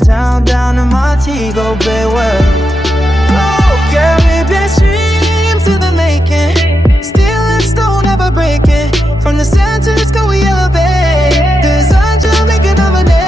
town down in Montego Bay. Well, oh, girl, we've been streams to the making, still in stone, never breaking. From the San Francisco, we elevate. This Jamaican dominate.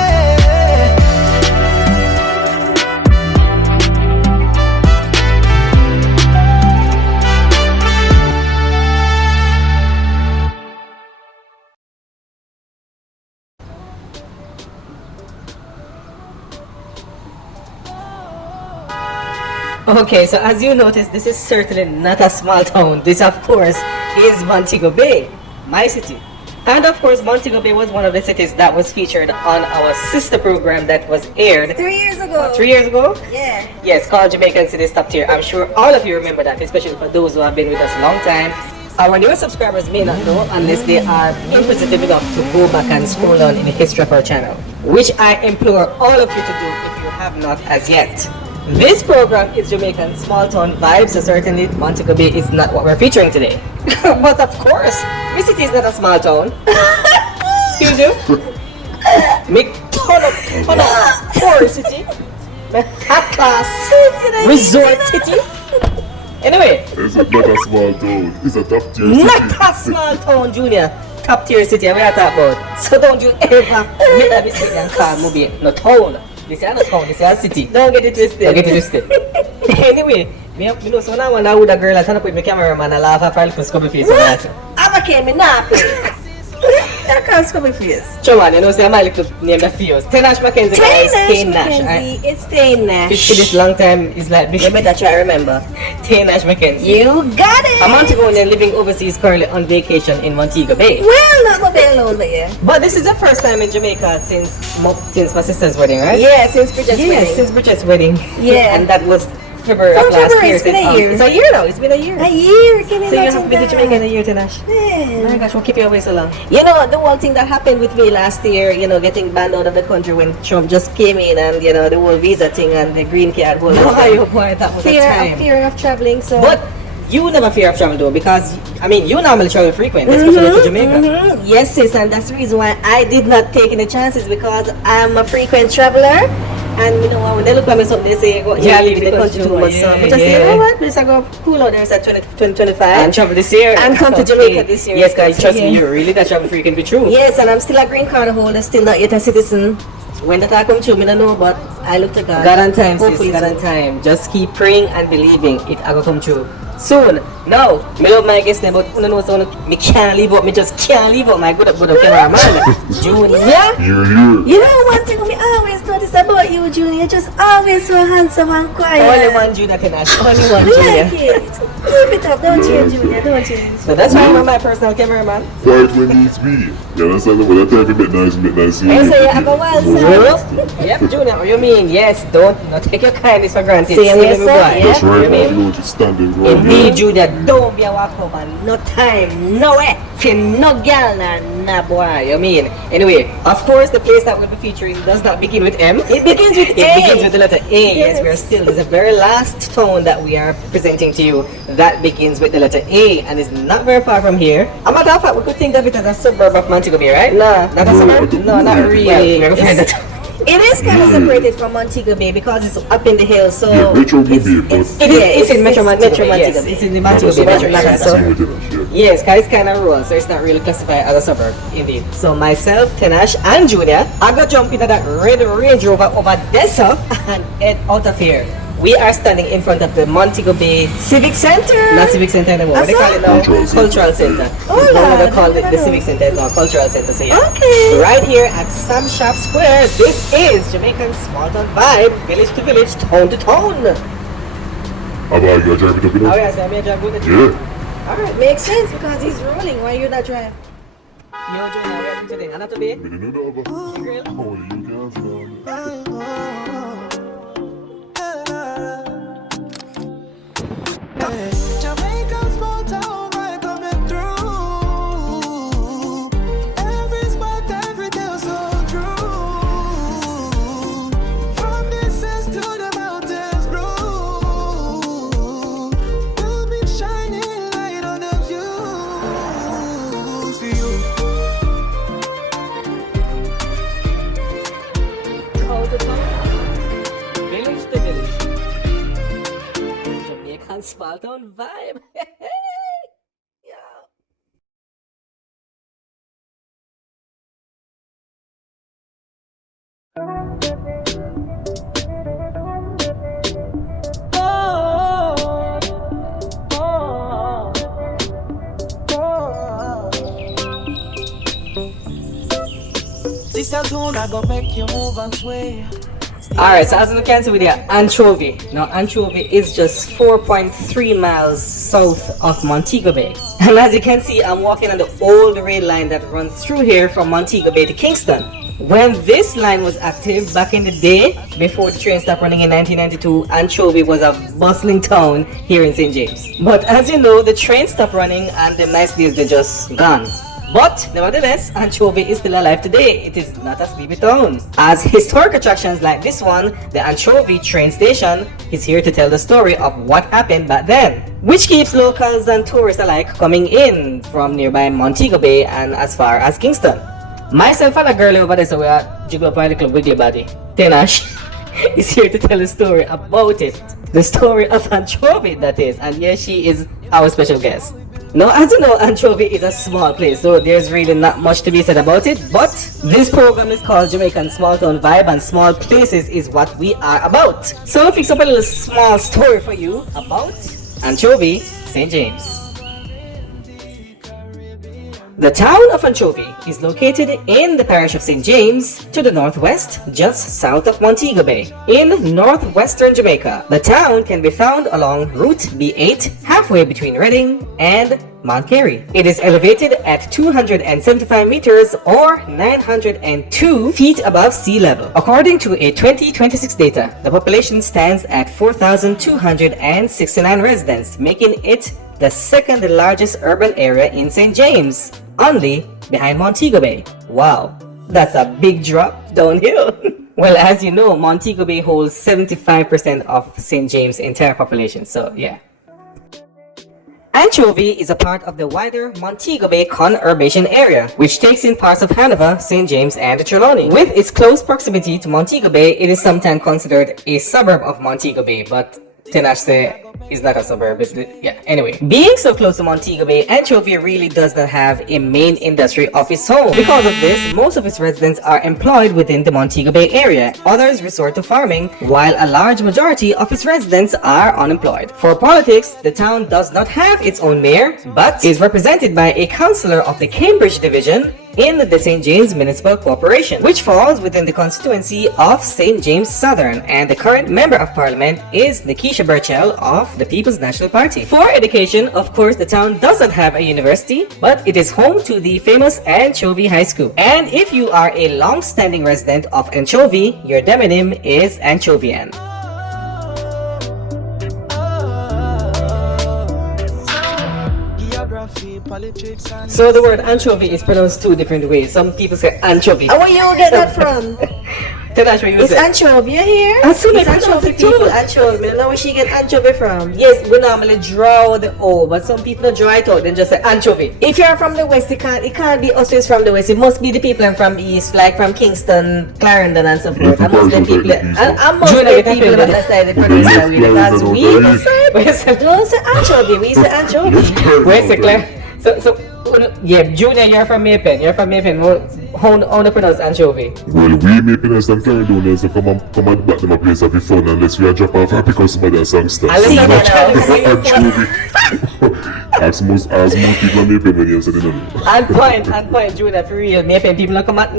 Okay, so as you notice, this is certainly not a small town. This, of course, is Montego Bay, my city. And of course, Montego Bay was one of the cities that was featured on our sister program that was aired 3 years ago. 3 years ago? Yeah. Yes, called Jamaican Cities Top Tier. I'm sure all of you remember that, especially for those who have been with us a long time. Our newer subscribers may not know unless they are inquisitive enough to go back and scroll down in the history of our channel, which I implore all of you to do if you have not as yet. This program is Jamaican small town vibes, so certainly Montego Bay is not what we're featuring today. But of course, this city is not a small town. Excuse you? Make ton of poor city. High class resort city. Anyway. It's not a small town, it's a top tier city. Not a small town, Junior. Top tier city, we are talking about. So don't you ever make a mistake and call Mobi no town. This is not a town, this is a city. Don't get it twisted. Don't get it twisted. Anyway, me know so now when I would a girl I turn up with my cameraman and laugh at her scubby face. Ava-Kay, me not. I can't scubby face. Come on, you know, say I might like to name the fears. Te Nashe Mackenzie, guys. Te Nashe. It's Te Nashe. For this long time, it's like you better try remember. Te Nashe Mackenzie. You got it. A month ago, when they're living overseas, currently on vacation in Montego Bay. Well, not my bay alone, but yeah. But this is the first time in Jamaica since my sister's wedding, right? Yeah, since Bridget's wedding. Yes, since Bridget's wedding. Yeah. And that was February of last year. It's been a year. It's a year now. It's been a year. A year. Can you So you have been to Jamaica in a year, Te Nashe. Yeah. Oh my gosh, we'll keep you away so long. You know, the one thing that happened with me last year, you know, getting banned out of the country when Trump just came in and, you know, the whole visa thing and the green card holder. Oh boy, that was a time. Fear of traveling, so. But you never fear of travel though, because, I mean, you normally travel frequent, especially to Jamaica. Yes, sis, and that's the reason why I did not take any chances, because I'm a frequent traveler. And you know when they look at me something, they say, well, yeah, leave the country too much. But I say, you know what, please I go cool out there, it's at 2025. And travel this year. And come to Jamaica this year. Yes, guys, trust me, you're really that travel freak can be true. Yes, and I'm still a green card holder, still not yet a citizen. When that I come true, I don't know, but I look to God. God on time, sis, Hopefully God on time. Just keep praying and believing it will come true. Soon. Now, me love my guest name, but you know so me can't leave out, me just can't leave out my good cameraman. Junior. You know one thing I always notice about you, Junior, you're just always so handsome and quiet. Only one Junior, Te Nashe. Only one I like Junior. it. Keep it up, don't change, Junior, don't change. So that's why I'm my personal cameraman. Quiet when needs be. You understand? But that time you make nice. I say you have a wild side. Yep, Junior, what you mean? Yes, don't not take your kindness for granted. Same me, yes, sir, boy. yeah. That's right, You now mean? you know just standing ground. Indeed, Junior, don't be a walk over. No time, no way. For no girl, nah boy, you mean? Anyway, of course, the place that we'll be featuring does not begin with M. It begins with It A. begins with the letter A. Yes, we are still. This is the very last tone that we are presenting to you that begins with the letter A and is not very far from here. A matter of fact, we could think of it as a suburb of Montego Bay, right? No. Not a suburb? No, not really. We're gonna find that. It is kind of separated from Montego Bay because it's up in the hills, so Yeah, Metro-Montego Bay, It's in Metro-Montego Bay. Montego Yes, Bay. it's in the Montego Bay Metro. Metro-Montego So, Bay. yes, because it's kind of rural, so it's not really classified as a suburb, indeed. So myself, Te Nashe, and Junior, I got jump into that red Range Rover over there, sir, and head out of here. We are standing in front of the Montego Bay Civic Center. Not Civic Center anymore. What they call it now? Cultural Center. Oh, It's no Lord, longer called I the don't Civic know. Center, it's now Cultural Center. So yeah. Okay. Right here at Sam Shop Square, this is Jamaican small town vibe, village to village, town to town. How about you drive it up, you know? Oh yes, I'm here to go to Yeah. Alright, Makes sense because he's rolling. Why you not driving? Yo, Jonah, we are today. Another day. I don't know about only you guys know. Jamaican small town vibe coming through. Every spot, every day so true. From the seas to the mountains blue, we'll be shining light on the view. See you. Town to town. small town vibe. Yeah. This a tune I go make you move and sway. Alright, so as you can see with the Anchovy. Now Anchovy is just 4.3 miles south of Montego Bay. And as you can see, I'm walking on the old rail line that runs through here from Montego Bay to Kingston. When this line was active back in the day, before the train stopped running in 1992, Anchovy was a bustling town here in St. James. But as you know, the train stopped running and the nice days, they're just gone. But nevertheless, Anchovy is still alive today. It is not a sleepy town. As historic attractions like this one, the Anchovy train station is here to tell the story of what happened back then, which keeps locals and tourists alike coming in from nearby Montego Bay and as far as Kingston. Myself and a girl over there, so we are jiggle up a little wiggly body, Te Nashe, is here to tell a story about it. The story of Anchovy, that is. And yes, she is our special guest. Now, as you know, Anchovy is a small place, so there's really not much to be said about it. But this program is called Jamaican Small Town Vibe, and small places is what we are about. So I'll fix up a little small story for you about Anchovy, St. James. The town of Anchovy is located in the parish of St. James to the northwest, just south of Montego Bay, in northwestern Jamaica. The town can be found along Route B8, halfway between Redding and Mount Carey. It is elevated at 275 meters or 902 feet above sea level. According to a 2026 data, the population stands at 4,269 residents, making it the second largest urban area in St. James, only behind Montego Bay. Wow, that's a big drop downhill. Well, as you know, Montego Bay holds 75% of St. James' entire population, so yeah. Anchovy is a part of the wider Montego Bay conurbation area, which takes in parts of Hanover, St. James, and Trelawney. With its close proximity to Montego Bay, it is sometimes considered a suburb of Montego Bay, but Te Nashe is not a suburb, is it? Yeah, anyway. Being so close to Montego Bay, Anchovy really does not have a main industry of its own. Because of this, most of its residents are employed within the Montego Bay area. Others resort to farming, while a large majority of its residents are unemployed. For politics, the town does not have its own mayor, but is represented by a councillor of the Cambridge Division in the St. James Municipal Corporation, which falls within the constituency of St. James Southern, and the current Member of Parliament is Nikisha Burchell of the People's National Party. For education, of course, the town doesn't have a university, but it is home to the famous Anchovy High School. And if you are a long-standing resident of Anchovy, your demonym is Anchovian. So the word anchovy is pronounced two different ways. Some people say anchovy. And where you get that from? Tell us where you It's say. anchovy here. I see It's my anchovy anchovy too. people. Anchovy. I don't know where she get anchovy from. Yes, we normally draw the O, but some people don't draw it out, then just say anchovy. If you're from the west, it can't be us who's from the west. It must be the people from the east, like from Kingston, Clarendon, and so forth. And Muslim people. And Muslim Junior, people on that side they pronounce that way because we don't say anchovy. We say anchovy. Where's the clear? So, yeah, Junior, you're from Maypen. You're from Maypen. How to pronounce anchovy? Well, we may penance and Clarendon, so come and back to my place of the fun unless we are drop off happy because somebody has songster. I listen to Anchovy. As most people may pen when you say the name. And point, Junior, for real. Maypen people come back to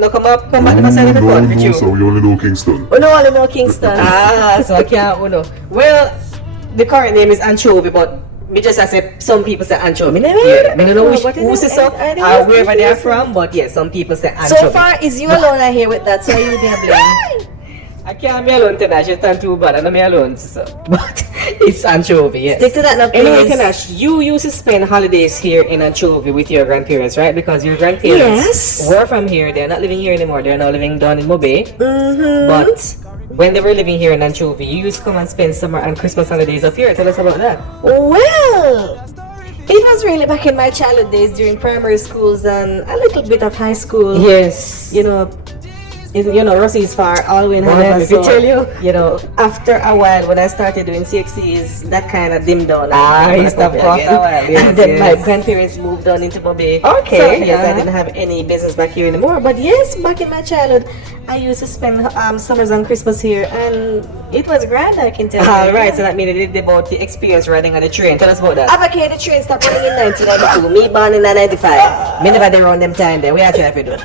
my side of the phone with you. So we only know Kingston. We don't only know Kingston. So I can't know. Well, the current name is Anchovy, but me just I say some people say anchovy. I don't know who say so or wherever they are from, but yeah, some people say anchovy. So far, is you alone I here with that, so you be a blame. I can't be alone today, she's done too bad, I'm alone, so. But it's anchovy, yes. Stick to that now, please. Anyway, Tanash, you used to spend holidays here in Anchovy with your grandparents, right? Because your grandparents were from here, they're not living here anymore, they're now living down in Mobay. But when they were living here in Anchovy, you used to come and spend summer and Christmas holidays up here. Tell us about that. Well, it was really back in my childhood days during primary schools and a little bit of high school. Yes. You know, Rossi is far all the way in Well, Halifax. let me tell you. After a while, when I started doing CXCs, that kind of dimmed down. He stopped after a while. Yes, And then my yes. grandparents moved on into Bombay. Okay, So, yes, I uh-huh. didn't have any business back here anymore. But yes, back in my childhood, I used to spend summers and Christmas here, and it was grand, I can tell you. All right, so that means it about the experience riding on the train. Tell us about that. Ava-Kay, the train stopped running in 1992. Me born in 95. Me never did around them time there. We are trying to do.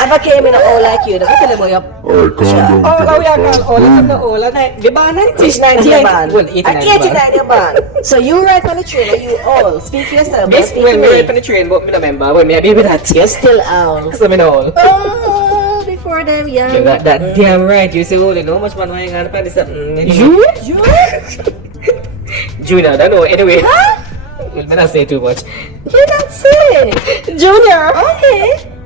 Ava-Kay, me not all like you. Don't tell about your Alright, calm down. Oh, we are called all of them the old. And we born 90. Which 90 you're born? Well, 89. At 89 you're born. So you ride on the train and you all speak for yourself. Yes, Speak well, for me me. ride on the train, but me not remember when me a baby that. You're still old. So me know. Oh, before them young. You got that damn right. You say, oh, you know how much man lying on the panty something. You? Junior, I don't know. Anyway. Well, me not say too much. You not say. Junior.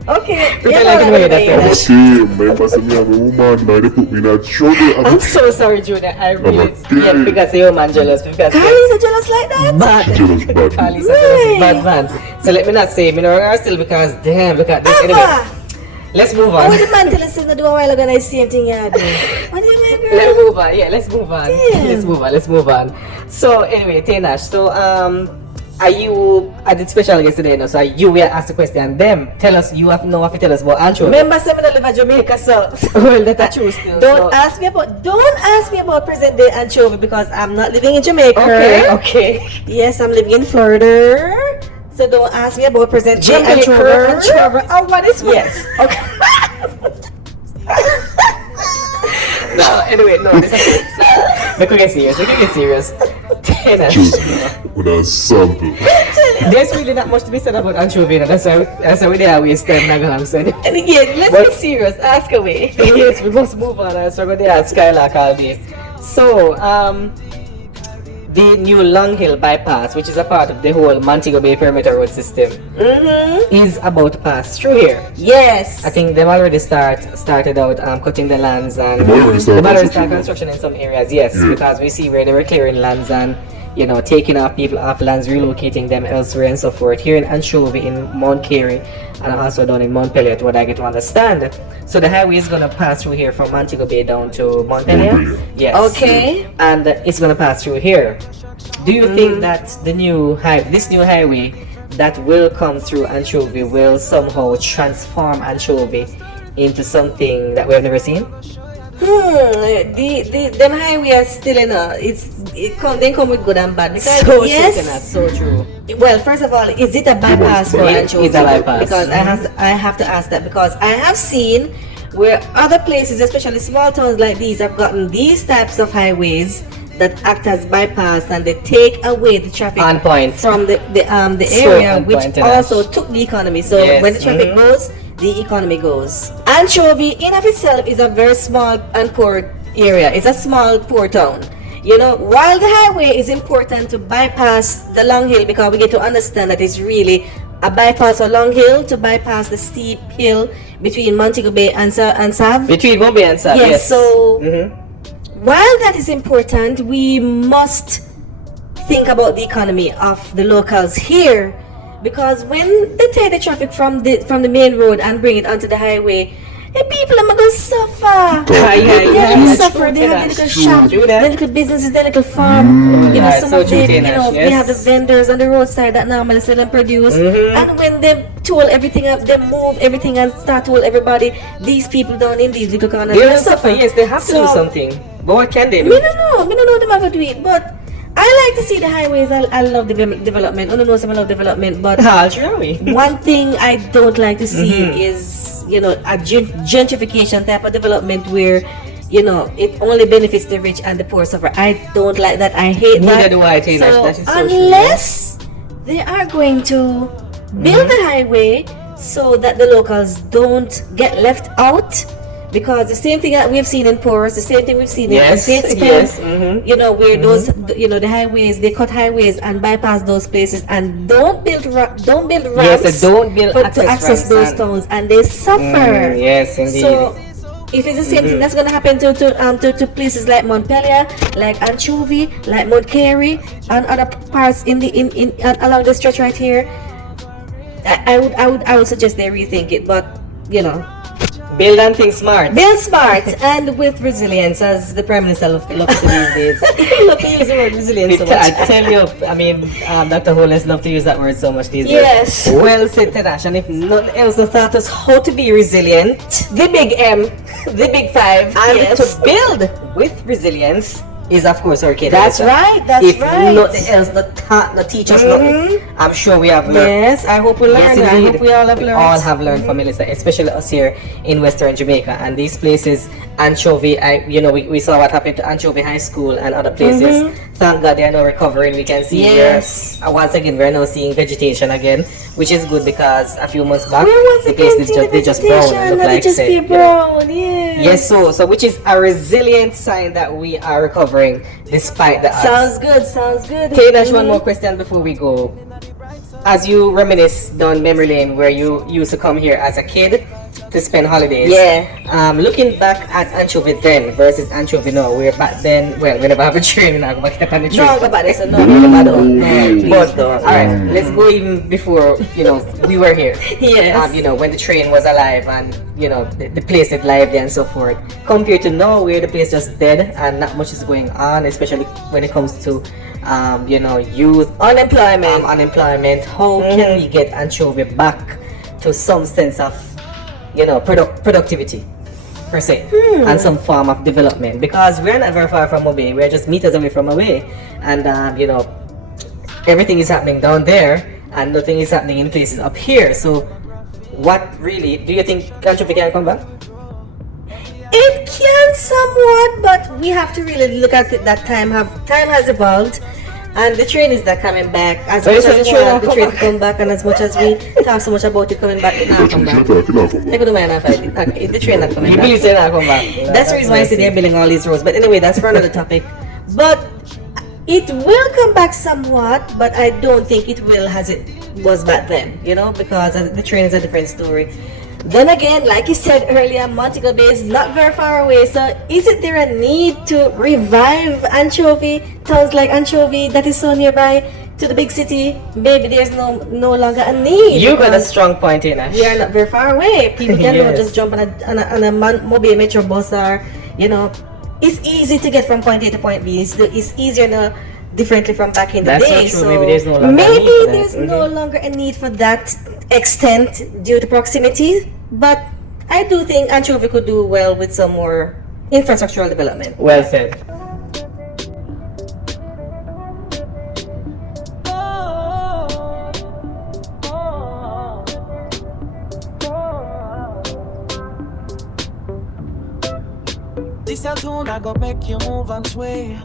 Okay. Pretend like you know that. I'm a shame. Remember, say me have a woman, now they put me in a trouble. I'm so sorry, Junior. I really Okay. because you're man jealous. Because Carly's a jealous like that? bad. Jealous bad. Carly's a jealous bad man. So let me not say, me no regard still because damn, look at this. Anyway, Ava! let's move What on. would the man tell us in the do a while ago and I see same thing you do? What do you mean, girl? Let's move on. Yeah, let's move on. Damn. Let's move on. So anyway, Te Nashe. So are you? I did special yesterday, no? So you were asked the question. Them tell us. You have to tell us about Anchovy. Remember, say me don't live in Jamaica, so Well, that's true still. don't ask me about present day Anchovy because I'm not living in Jamaica. Okay. Yes, I'm living in Florida. So don't ask me about present day Jamaica, Anchovy. Oh, what is Yes. Okay. No, anyway, no. This is we could get serious. Te Nashe. Choose me. With a sample. There's really not much to be said about Anchovy. That's why we there waste time. And again, let's But- be serious. Ask away. Yes, we must move on. I struggle there at Skylark all day. So, the new Long Hill bypass, which is a part of the whole Montego Bay perimeter road system, is about to pass through here. Yes. I think they've already started out cutting the lands and They've already started construction in some areas. Yes, Yeah. because we see where they were clearing lands and taking off people off lands, relocating them elsewhere and so forth. Here in Anchovy, in Mount Carey, and also down in Montpelier, what I get to understand. So the highway is gonna pass through here from Montego Bay down to Montpelier. Montpelier. Yes. Okay. And it's gonna pass through here. Do you think that this new highway that will come through Anchovy will somehow transform Anchovy into something that we have never seen? Them highway are still they come with good and bad because So yes. true, Kenneth, so true. Well, first of all, is it a bypass for It Anchovy? is a bypass. Because I have to ask that because I have seen where other places, especially small towns like these, have gotten these types of highways that act as bypass and they take away the traffic On point. from the So area, on which point, Te Nashe. also took the economy. So Yes, when the traffic goes, the economy goes. Anchovy in of itself is a very small and poor area. It's a small poor town. While the highway is important to bypass the Long Hill because we get to understand that it's really a bypass of Long Hill to bypass the steep hill between Montego Bay and Sav. Between Bombay and South, Yes, so Mhm. while that is important, we must think about the economy of the locals here because when they take the traffic from the main road and bring it onto the highway, the people are gonna suffer. Yeah, They suffer. true, They Te have their Nashe. little shop, True that. their little businesses, their little farm. Right, Some so of true, them, Te Nashe, they have the yes. vendors on the roadside that normally sell and produce. And when they tool everything up, they move everything and start to tell everybody these people down in these little corners. They will will suffer, yes, they have to do So, something. But what can they do? Me don't know them have to do it, but I like to see the highways. I love development. I don't know some love development, but How shall we? one thing I don't like to see is a gentrification type of development where it only benefits the rich and the poor suffer. I don't like that. I hate Neither that. do I, Te Nashe. So That is so true, unless they are going to build the highway so that the locals don't get left out. Because the same thing that we've seen in Porus, the same thing we've seen in Fayetteville, yes, where those, the highways, they cut highways and bypass those places and don't build ramps. Yes, don't build to access access ramps those and- towns, and they suffer. Yes, indeed. So if it's the same thing that's gonna happen to places like Montpelier, like Anchovy, like Mount Carey, and other parts in along the stretch right here, I would suggest they rethink it. But Build and think smart. Build smart and with resilience, as the Prime Minister loves to these days. He loves to use the word resilience so much. I tell you, I mean, Dr. Hollis loves to use that word so much these days. Yes. Well said, Te Nashe. And if nothing else, they taught us how to be resilient, The big M, the big 5. and Yes. to build with resilience is, of course, our kid. That's right. That's If right. nothing else, not teach us nothing. I'm sure we have learned. Yes, I hope we learned. Yes, I indeed. hope we all have We learned. all have learned from Melissa, especially us here in Western Jamaica. And these places, Anchovy, we saw what happened to Anchovy High School and other places. Thank God they are now recovering. We can see Yes. here. Once again, we're now seeing vegetation again, which is good because a few months back, Where was the it? place is just brown and look like just said, be you know. brown. Yes. Yes, so which is a resilient sign that we are recovering despite the odds. Sounds good. Sounds good. Te Nashe, one more question before we go. As you reminisce down memory lane where you used to come here as a kid to spend holidays. Yeah. Looking back at Anchovy then versus Anchovy now, we're back then. Well, we never have a train. We're not going to step on the train. No, go back there. No, But please don't. all right, let's go even before we were here. Yes. When the train was alive and the place is lively and so forth. Compared to now, where the place just dead and not much is going on, especially when it comes to youth unemployment. How can we get Anchovy back to some sense of productivity per se and some form of development? Because we're not very far from Obey, we're just meters away from Obey, and everything is happening down there and nothing is happening in places up here. So what really do you think Anchovy can come back? It can somewhat, but we have to really look at it that time has evolved, and the train is not coming back. As much as we want the train to come back, and as much as we talk so much about it coming back, it not come back. I could do my the train not coming You back. believe they not come back? That's the reason why I say they're building all these roads. But anyway, that's for another topic. But it will come back somewhat, but I don't think it will as it was back then, because the train is a different story. Then again, like you said earlier, Montego Bay is not very far away. So is it there a need to revive Anchovy, towns like Anchovy that is so nearby to the big city? Maybe there's no longer a need. You got a strong point in We are not very far away. People can Yes. just jump on a mobile metro bus, or it's easy to get from point A to point B. It's easier now, differently from back in the That's so day. true. Maybe there's no longer a maybe need for that. there's no longer a need for that extent due to proximity. But I do think Anchovy could do well with some more infrastructural development. Well said. This a tune I go make you move and sway.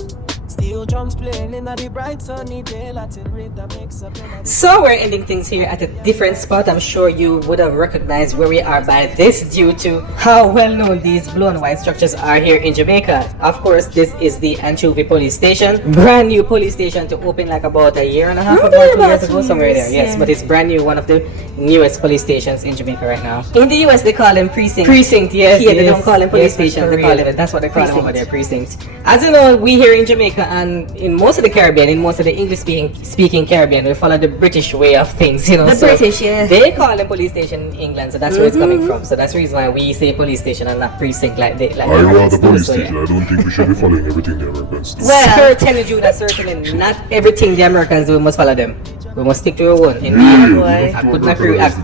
Steel drums playing in the bright sunny day. Latin rhythm makes up. So we're ending things here at a different spot. I'm sure you would have recognized where we are by this due to how well known these blue and white structures are here in Jamaica. Of course, this is the Anchovy police station. Brand new police station to open like about a year and a half ago, 2 years ago, somewhere there. Yes, but it's brand new, one of the newest police stations in Jamaica right now. In the US, they call them precinct. Precinct, yes. Here, they yes, don't call them police yes, stations. for They call real. them That's what they call them precinct. over there, precinct. As you know, we here in Jamaica and in most of the Caribbean, in most of the English speaking Caribbean, we follow the British way of things, The so British, yeah. they call them police station in England, so that's where it's coming from. So that's the reason why we say police station and not precinct like they like I the rather Americans do, police so, station. I don't think we should be following everything the Americans do. Well, certainly, Judah, certainly not everything the Americans do, we must follow them. We must stick to our own. Indeed. boy. I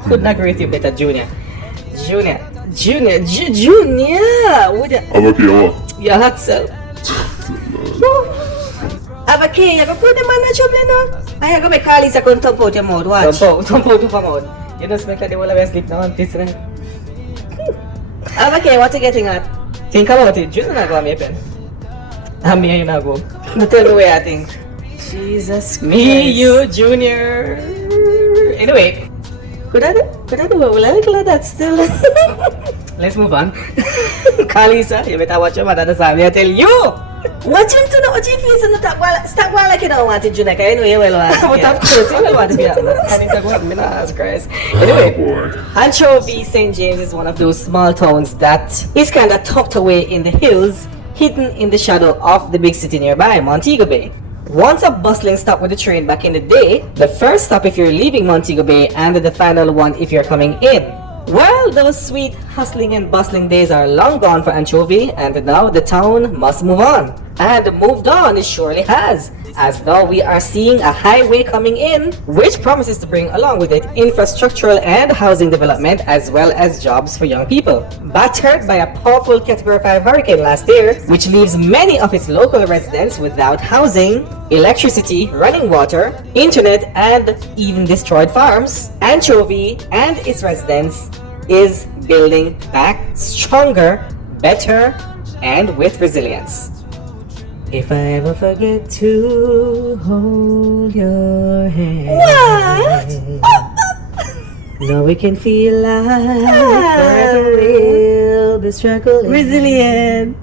couldn't agree with you better, Junior. Junior. Would you, Ava-Kay, your hot self. Ava-Kay, you go put them on the trouble now. I go make Carly's a come thump out your mouth. Watch. Don't out to come out. You just make like the whole of us sleep now and this and Ava-Kay, what you getting at? think about it. Junior not going to pen. And me and you not go. Now tell me where I think. Jesus Me, you, Junior. Anyway, Could I do a little of that still? let's move on. Kalisa, you better watch your mother this time. I tell you. Watch him to know what you feel in the top while stop while like you don't want it, Junaka. I know you well want But it. of course, you will want to be out. I need to go out. Me not ask Christ. Oh Anyway, boy. Anchovy St. James is one of those small towns that is kind of tucked away in the hills, hidden in the shadow of the big city nearby, Montego Bay. Once a bustling stop with the train back in the day, the first stop if you're leaving Montego Bay and the final one if you're coming in. Well, those sweet hustling and bustling days are long gone for Anchovy, and now the town must move on. And moved on, it surely has, as now we are seeing a highway coming in, which promises to bring along with it infrastructural and housing development as well as jobs for young people. Battered by a powerful Category 5 hurricane last year, which leaves many of its local residents without housing, electricity, running water, internet, and even destroyed farms, Anchovy and its residents is building back stronger, better, and with resilience. If I ever forget to hold your hand, now we can feel like forever we'll be struggling. Resilient.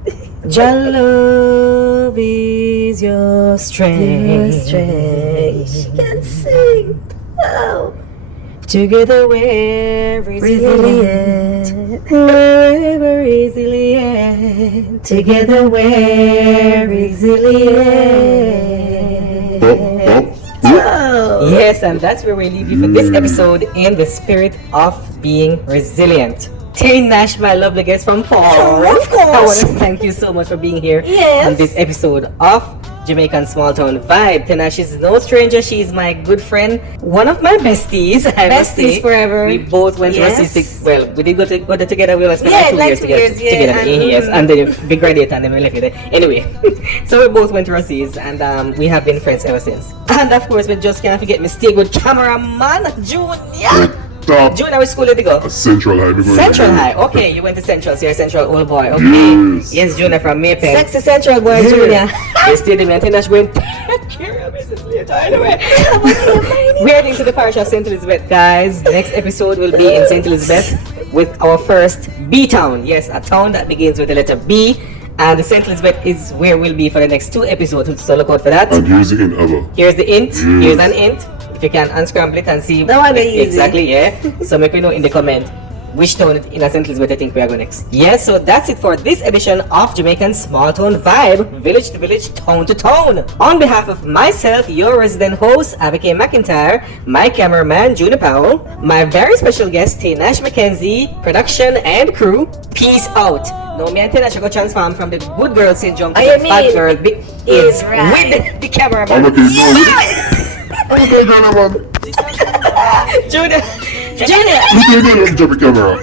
Your love is your strength. She can sing. Wow. Together we're resilient. We're resilient. Together we're resilient. Oh. Yes, and that's where we leave you for this episode in the spirit of being resilient. Te Nashe, my lovely guest from Paul. Of course. I want to thank you so much for being here Yes. on this episode of Jamaican Small Town Vibe. Te Nashe is no stranger. She is my good friend, one of my besties. I must Besties say. forever. We both went Yes. to Rossi. Well, we did go there together. We spent Yeah, like 2 like years 2 together. years, yeah, together. and- Yes, and then you big graduate and then we left you there. Anyway, so we both went to Rossi's and we have been friends ever since. And of course, we just can't forget Mr. Good cameraman, Junior. Top Junior, which school did you go? Central High. we go Central there. High. Okay, you went to Central, so you're a Central old boy. Okay. Yes. Yes, Junior from Maypen. Sexy Central boy, Junior. They stayed in Te Nashe going, anyway. We are heading to the parish of St. Elizabeth, guys. Next episode will be in St. Elizabeth with our first B town. Yes, a town that begins with the letter B. And the St. Elizabeth is where we'll be for the next 2 episodes, so look out for that. And here's the in Ava. Here's the int. Here's an int. If you can unscramble it and see That one is easy. exactly, yeah. So make me know in the comment which town in St. Elizabeth I think we are going next. Yes, so that's it for this edition of Jamaican Small Town Vibe, village to village, town to town. On behalf of myself, your resident host, Ava-Kay McIntyre, my cameraman, Junior Powell, my very special guest, Te Nashe McKenzie, production and crew, peace out. No, me and Te Nashe go transform from the good girl syndrome to I the mean, bad girl is right. with the cameraman. I'm okay, no. I'm okay, girl, man. Junior. Junior. Look at me, drop the camera.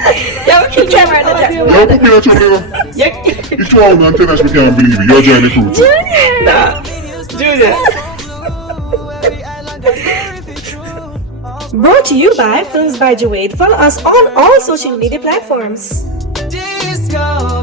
Yeah, we keep camera. Yo, put me on trouble. Yeah. It's all man, Te Nashe, we can't believe it. You're joining the crew. Nah. Junior. Brought to you by Films by Jawade. Follow us on all social media platforms. Disco.